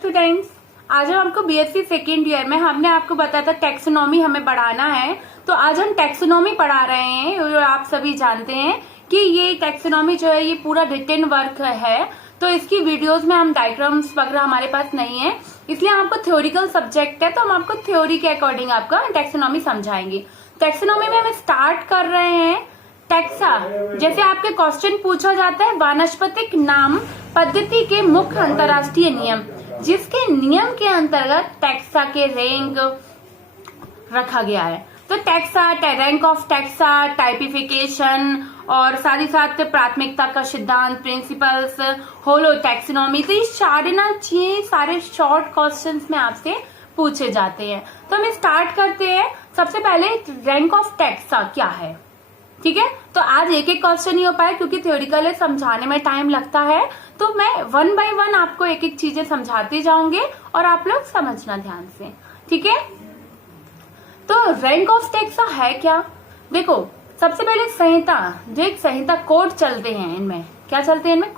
Students, आज हम आपको बीएससी सेकेंड ईयर में हमने आपको बताया था टैक्सोनॉमी हमें पढ़ाना है। तो आज हम टैक्सोनॉमी पढ़ा रहे हैं और आप सभी जानते हैं कि ये टैक्सोनॉमी जो है ये पूरा रिटन वर्क है। तो इसकी वीडियोस में हम डायग्राम्स वगैरह हमारे पास नहीं है, इसलिए आपको थ्योरिकल सब्जेक्ट है तो हम आपको थ्योरी के अकॉर्डिंग आपका टैक्सोनॉमी समझाएंगे। टैक्सोनॉमी में हम स्टार्ट कर रहे हैं टैक्सा। जैसे आपके क्वेश्चन पूछा जाता है वानस्पतिक नाम पद्धति के मुख्य अंतरराष्ट्रीय नियम, जिसके नियम के अंतर्गत टैक्सा के रैंक रखा गया है। तो taxa, rank of taxa, typification और साथ ही साथ प्राथमिकता का सिद्धांत, प्रिंसिपल्स, होलो टैक्सोनॉमी। तो ये सारे शॉर्ट क्वेश्चंस में आपसे पूछे जाते हैं। तो हम स्टार्ट करते हैं। सबसे पहले रैंक ऑफ टैक्सा क्या है, ठीक है। तो आज एक एक क्वेश्चन ही हो पाए क्योंकि थ्योरिकल समझाने में टाइम लगता है, तो मैं वन बाय वन आपको एक एक चीजें समझाते जाऊंगे और आप लोग समझना ध्यान से, ठीक है। तो रैंक ऑफ टैक्सा है क्या, देखो सबसे पहले संहिता, जो एक संहिता कोड चलते हैं, इनमें क्या चलते हैं, इनमें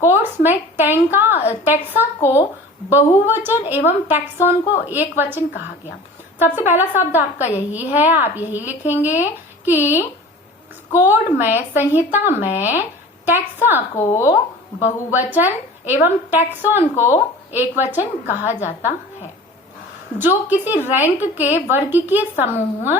कोड्स में टैक्सा को बहुवचन एवं टैक्सोन को एक वचन कहा गया। सबसे पहला शब्द आपका यही है, आप यही लिखेंगे कि कोड में, संहिता में टैक्सा को बहुवचन एवं टैक्सोन को एक वचन कहा जाता है, जो किसी रैंक के वर्गीकीय समूह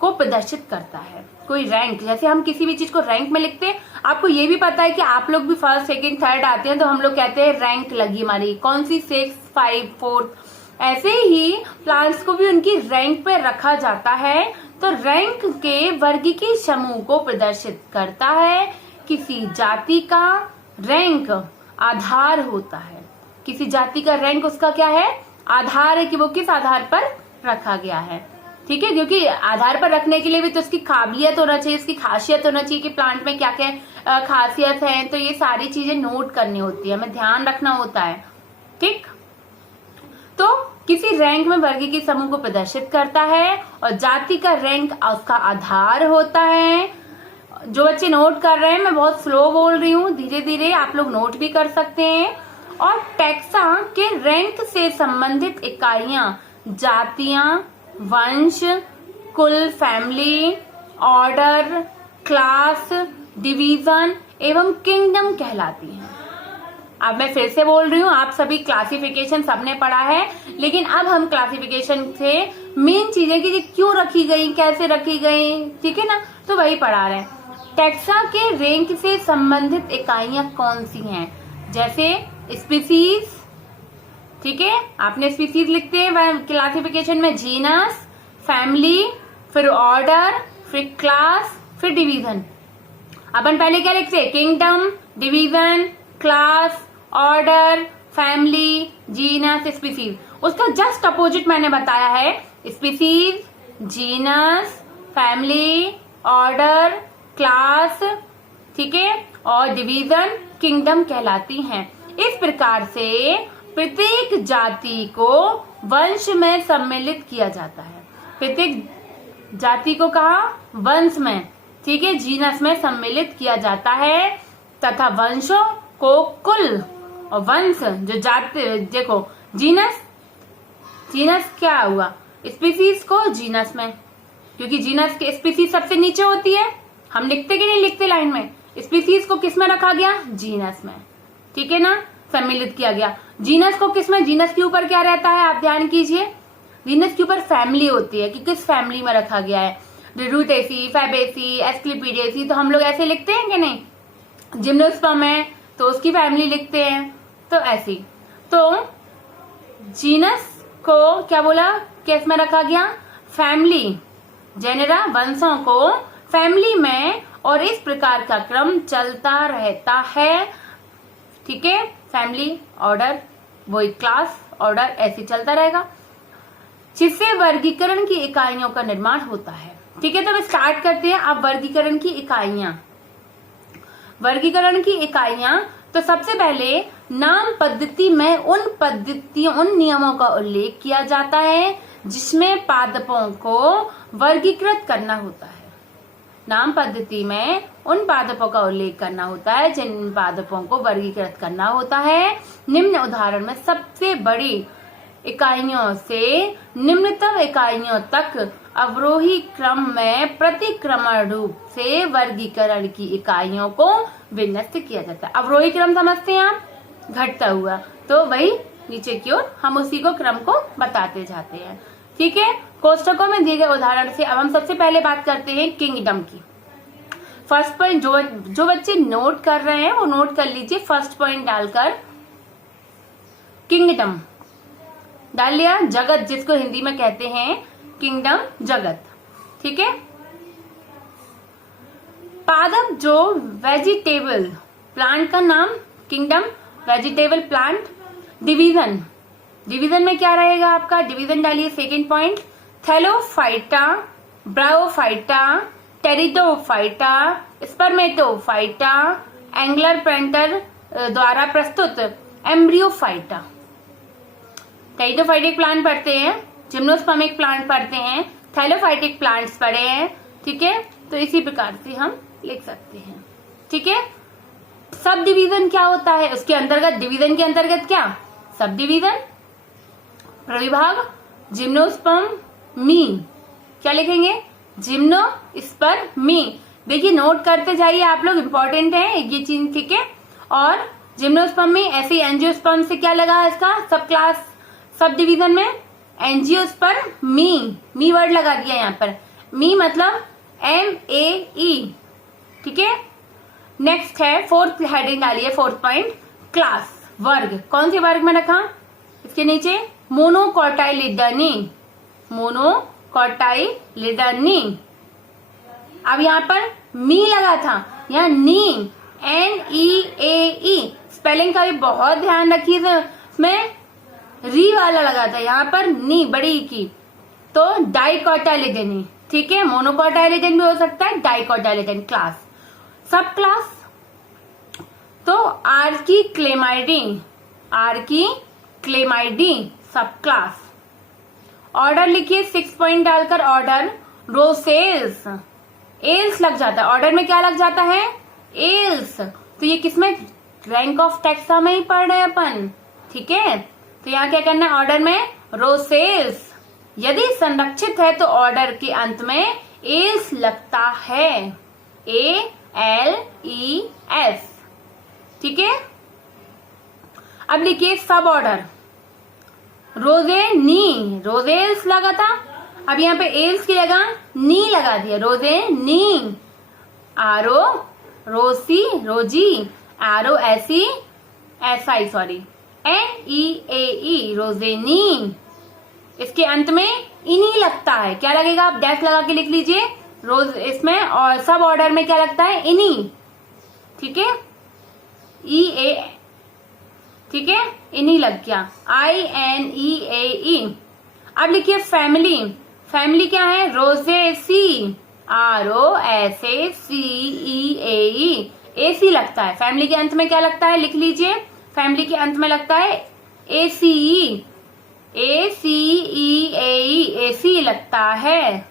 को प्रदर्शित करता है। कोई रैंक, जैसे हम किसी भी चीज को रैंक में लिखते हैं, आपको ये भी पता है कि आप लोग भी फर्स्ट सेकंड थर्ड आते हैं तो हम लोग कहते हैं रैंक लगी हमारी, कौन सी 6, 5, 4। ऐसे ही प्लांट्स को भी उनकी रैंक पे रखा जाता है। तो रैंक के वर्गीकीय समूह को प्रदर्शित करता है। किसी जाति का रैंक आधार होता है, किसी जाति का रैंक उसका क्या है, आधार है कि वो किस आधार पर रखा गया है, ठीक है। क्योंकि आधार पर रखने के लिए भी तो उसकी काबिलियत होना चाहिए, उसकी खासियत होना चाहिए कि प्लांट में क्या क्या खासियत है। तो ये सारी चीजें नोट करनी होती है, हमें ध्यान रखना होता है, ठीक। तो किसी रैंक में वर्गीकीय समूह को प्रदर्शित करता है और जाति का रैंक उसका आधार होता है। जो बच्चे नोट कर रहे हैं, मैं बहुत स्लो बोल रही हूँ, धीरे धीरे आप लोग नोट भी कर सकते हैं। और टैक्सा के रैंक से संबंधित इकाइयां जातियां, वंश, कुल, फैमिली, ऑर्डर, क्लास, डिवीजन एवं किंगडम कहलाती हैं। अब मैं फिर से बोल रही हूँ, आप सभी क्लासिफिकेशन सबने पढ़ा है, लेकिन अब हम क्लासिफिकेशन से मेन चीजें कि क्यों रखी गई, कैसे रखी गई, ठीक है ना, तो वही पढ़ा रहे हैं। टैक्सा के रैंक से संबंधित इकाइयां कौन सी हैं, जैसे स्पीसीज, ठीक है, आपने स्पीसीज लिखते हैं क्लासिफिकेशन में, जीनस, फैमिली, फिर ऑर्डर, फिर क्लास, फिर डिवीजन। अपन पहले क्या लिखते हैं, kingdom, division, class, order, family, genus, species. उसका जस्ट अपोजिट मैंने बताया है, species, genus, family, order, class, ठीक है, और डिवीजन, किंगडम कहलाती हैं। इस प्रकार से प्रत्येक जाति को वंश में सम्मिलित किया जाता है। प्रत्येक जाति को कहा वंश में, ठीक है, जीनस में सम्मिलित किया जाता है तथा वंशों को कुल और वंश जो जाति, देखो जीनस क्या हुआ, स्पीसीज को जीनस में, क्योंकि जीनस के स्पीसीज सबसे नीचे होती है, हम लिखते कि नहीं लिखते लाइन में, स्पीसीज को किस में रखा गया, जीनस में, ठीक है ना, सम्मिलित किया गया। जीनस को किस में, जीनस के ऊपर क्या रहता है, आप ध्यान कीजिए, जीनस के ऊपर फैमिली होती है कि किस फैमिली में रखा गया है, रूटेसी, फैबेसी, एस्क्लिपिडेसी। तो हम लोग ऐसे लिखते हैं कि नहीं, जिम्नोस्पर्म है तो उसकी फैमिली लिखते हैं, तो ऐसी। तो जीनस को क्या बोला, किस में रखा गया, फैमिली, जेनेरा, वंशों को फैमिली में, और इस प्रकार का क्रम चलता रहता है, ठीक है, फैमिली, ऑर्डर, वही क्लास, ऑर्डर, ऐसे चलता रहेगा, जिससे वर्गीकरण की इकाइयों का निर्माण होता है, ठीक है। तो अब स्टार्ट करते हैं। अब वर्गीकरण की इकाइयां, तो सबसे पहले नाम पद्धति में उन नियमों का उल्लेख किया जाता है जिसमें पादपों को वर्गीकृत करना होता है, नाम पद्धति में उन पादपों का उल्लेख करना होता है जिन पादपों को वर्गीकृत करना होता है निम्न उदाहरण में सबसे बड़ी इकाइयों से निम्नतम इकाइयों तक अवरोही क्रम में प्रतिक्रमण रूप से वर्गीकरण की इकाइयों को विन्यस्त किया जाता है। अवरोही क्रम समझते हैं आप, घटता हुआ, तो वही नीचे की ओर हम उसी को क्रम को बताते जाते हैं। ठीक है, कोष्ठकों में दिए गए उदाहरण से अब हम सबसे पहले बात करते हैं किंगडम की। फर्स्ट पॉइंट जो बच्चे नोट कर रहे हैं वो नोट कर लीजिए, फर्स्ट पॉइंट डालकर किंगडम डाल लिया। जगत जिसको हिंदी में कहते हैं किंगडम, जगत। ठीक है, पादप जो वेजिटेबल प्लांट का नाम kingdom vegetable plant. Division, division में क्या रहेगा आपका, डिवीजन डालिए second point. Thallophyta, Bryophyta, Pteridophyta, Spermatophyta, Engler पेंटर द्वारा प्रस्तुत एम्ब्रियोफाइटा। टेरिडोफाइटिक प्लांट पढ़ते हैं, जिम्नोस्पर्मिक प्लांट पढ़ते हैं, थैलोफाइटिक प्लांट्स पढ़े हैं। ठीक है, तो इसी प्रकार से हम लिख सकते हैं। ठीक है, सब डिवीजन क्या होता है, उसके अंतर्गत, डिवीजन के अंतर्गत क्या, सब डिवीजन, प्रविभाग, जिम्नोस्पर्मी, क्या लिखेंगे, जिम्नोस्पर्मी। देखिए नोट करते जाइए आप लोग, इंपॉर्टेंट है ये चीज। ठीक है, और जिम्नोस्पर्मी ऐसे एंजियोस्पर्म से क्या लगा इसका सब क्लास, सब डिवीजन में एंजियोस्पर्मी, मी वर्ड लगा दिया यहाँ पर, मी मतलब MAE। ठीक है, नेक्स्ट है फोर्थ हेडिंग डालिए, फोर्थ पॉइंट क्लास, वर्ग। कौन से वर्ग में रखा, इसके नीचे मोनोकोटाइलिडनी, मोनोकोटाइलिडनी। अब यहाँ पर मी लगा था, यहाँ नी, NEAE। स्पेलिंग का भी बहुत ध्यान रखिए, इसमें री वाला लगा था, यहाँ पर नी बड़ी की, तो डाइकोटाइलिडनी। ठीक है, मोनोकोटाइलिडन भी हो सकता है, डाइकोटाइलिडन। क्लास, सब क्लास, तो आर्की क्लेमाइडी सब क्लास। ऑर्डर लिखिए 6 पॉइंट डालकर, ऑर्डर रोसेल्स, एल्स लग जाता है, ऑर्डर में क्या लग जाता है, एल्स। तो ये किसमें, रैंक ऑफ टैक्सा में ही पढ़ रहे हैं अपन। ठीक है, तो यहाँ क्या करना है, ऑर्डर में रोसेल्स। यदि संरक्षित है तो ऑर्डर के अंत में एल्स लगता है, ALES। ठीक है, अब लिखिए सब ऑर्डर रोजेनी, रोजेल्स लगा था, अब यहाँ पे एल्स की जगह नी लगा दिया, रोजेनी। आरो रोसी, रोजी, आरो ऐसी, SI सॉरी, NEAE, रोजेनी। इसके अंत में इनी लगता है, क्या लगेगा, आप डैश लगा के लिख लीजिए, रोज इसमें, और सब ऑर्डर में क्या लगता है, इनी। ठीक है, EA, ठीक है, इनी लग गया, INEAE। अब लिखिए फैमिली, फैमिली क्या है, रोजेसी, ROSACEAE, AC लगता है। फैमिली के अंत में क्या लगता है, लिख लीजिए, फैमिली के अंत में लगता है ACEAE, AC लगता है।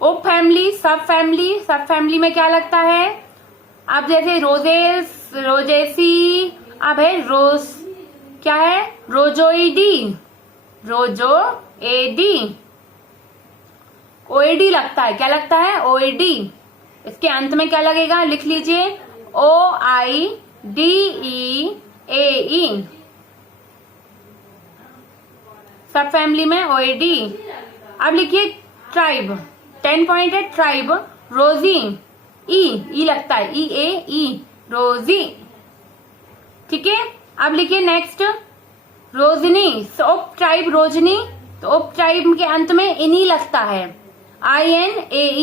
उप फैमिली, सब फैमिली, सब फैमिली में क्या लगता है, अब जैसे रोजेस, रोजेसी, अब है रोज, क्या है, रोजोइडी, रोजोएडी, OAD लगता है, क्या लगता है, OAD। इसके अंत में क्या लगेगा, लिख लीजिए, OIDEAE, सब फैमिली में OAD। अब लिखिए ट्राइब, 10 पॉइंट है, ट्राइब, रोजी, ई लगता है, EAE, रोजी। ठीक है, अब लिखिए नेक्स्ट रोजनी, उप ट्राइब रोजनी, तो उप ट्राइब के अंत में इनी लगता है, INAE,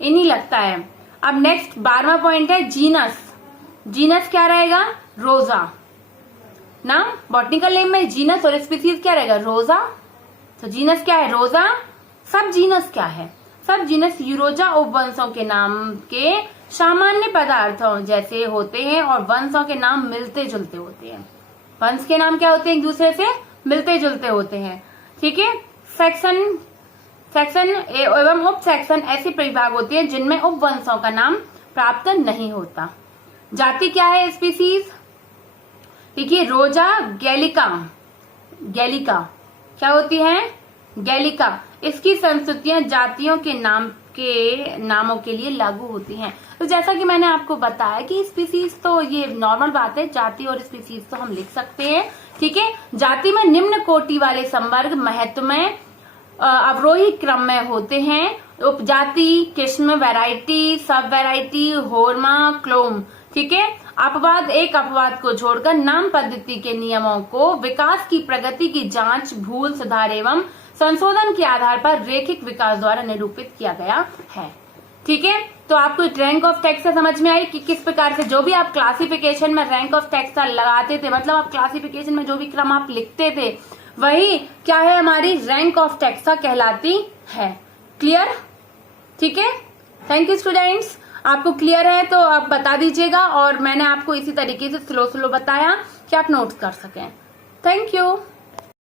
इनी लगता है। अब नेक्स्ट 12वां पॉइंट है जीनस, जीनस क्या रहेगा, रोजा। नाम बॉटनिकल नेम में जीनस और स्पीसीज क्या रहेगा, रोजा। तो जीनस क्या है, रोजा। सब जीनस क्या है, सब जीनस यूरोजा उपवंशों के नाम के सामान्य पदार्थों जैसे होते हैं और वंशों के नाम मिलते जुलते होते हैं। वंश के नाम क्या होते हैं, एक दूसरे से मिलते जुलते होते हैं। ठीक है, सेक्शन सेक्शन एवं उप सेक्शन ऐसी विभाग होती है जिनमें उपवंशों का नाम प्राप्त नहीं होता। जाति क्या है स्पीसीज? देखिए रोजा गैलिका, गैलिका क्या होती है? गैलिका। इसकी संस्तुतियां जातियों के नामों के लिए लागू होती हैं। तो जैसा कि मैंने आपको बताया कि स्पीसीज तो ये नॉर्मल बात है, जाति और स्पीसीज तो हम लिख सकते हैं, ठीक है। जाति में निम्न कोटि वाले संवर्ग महत्व में अवरोही क्रम में होते हैं। उपजाति, किस्म, वैरायटी, सब वैरायटी, होर्मा, क्लोम, ठीक है। अपवाद, एक अपवाद को छोड़कर नाम पद्धति के नियमों को विकास की प्रगति की जांच, भूल, सुधार एवं संशोधन के आधार पर रैखिक विकास द्वारा निरूपित किया गया है, ठीक है। तो आपको रैंक ऑफ टेक्स्ट से समझ में आई कि किस प्रकार से जो भी आप क्लासिफिकेशन में रैंक ऑफ टेक्स्ट लगाते थे, मतलब आप क्लासिफिकेशन में जो भी क्रम आप लिखते थे वही क्या है, हमारी रैंक ऑफ टेक्स्ट कहलाती है। क्लियर? ठीक है। Thank you students. आपको क्लियर है तो आप बता दीजिएगा, और मैंने आपको इसी तरीके से स्लो स्लो बताया कि आप नोट्स कर सकें। Thank you.